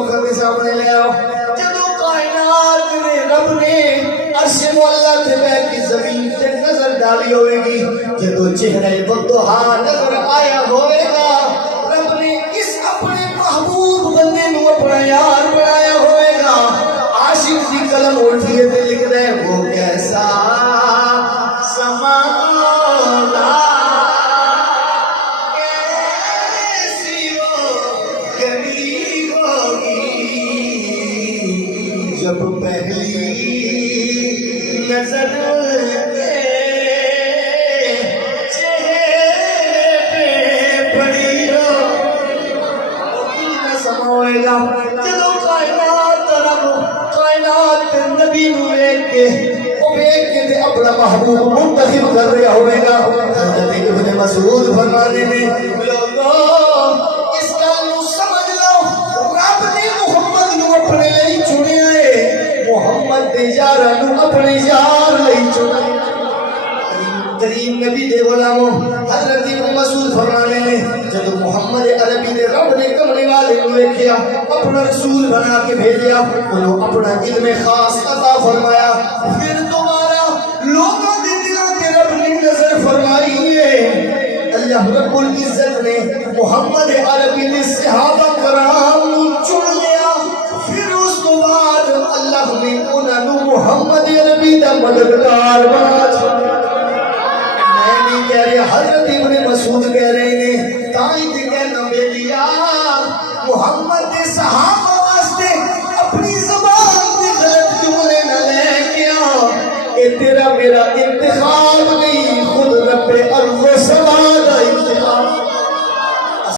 اکھاں دے سامنے لے آؤ جدو کائنات نے رب نے عرش مولا تے بیٹھ کے زمین تے نظر ڈالی ہوئے گی جدو چہرہ بدوہا نظر آیا ہوئے گا رب نے اس اپنے محبوب بندے نو اپنا یار بنایا ہوئے گا عاشق دی قلم اٹھیے تے لکھ دے وہ کیسا سما جب پہلی نظر چہرے پہ پڑی ہو کتنا سما ہوئے گا جدو کائنات رب کائنات نبی ویکھ کے او ویکھ کے تے اپنا محبوب منتخب کر رہا ہوئے گا حضرت ابن مسعود فرمانے میں لوگوں اس گل نو سمجھ لو رب نے محمد نو اپنے لئی چنیا محمد دے یاراں نو اپنے یار لئی چنا کریم نبی دے غلاموں حضرت ابن مسعود فرمانے نے جب محمد عربی دے رب نے کمرے والے نو ویکھیا اپنا رسول بنا کے بھیجیا انہوں اپنا علم خاص عطا فرمایا پھر دوبارہ لوگوں دے دلاں تے رب نے نظر فرمائی ہے اللہ رب العزت نے محمد عربی دے صحابہ کرام نو چن لیا پھر اس کو بعد اللہ نے انہاں نو محمد عربی دا مددگار بنا چھوڑا میں نہیں کہہ رہے حضرت ابن مسعود کہہ رہے ہیں تائیں تے کہنا بیلیا محمد دے صحابہ واسطے اپنی زبان تے غلط جملے نہ لے کے آ اے تیرا میرا انتخاب نہیں خود رب عرض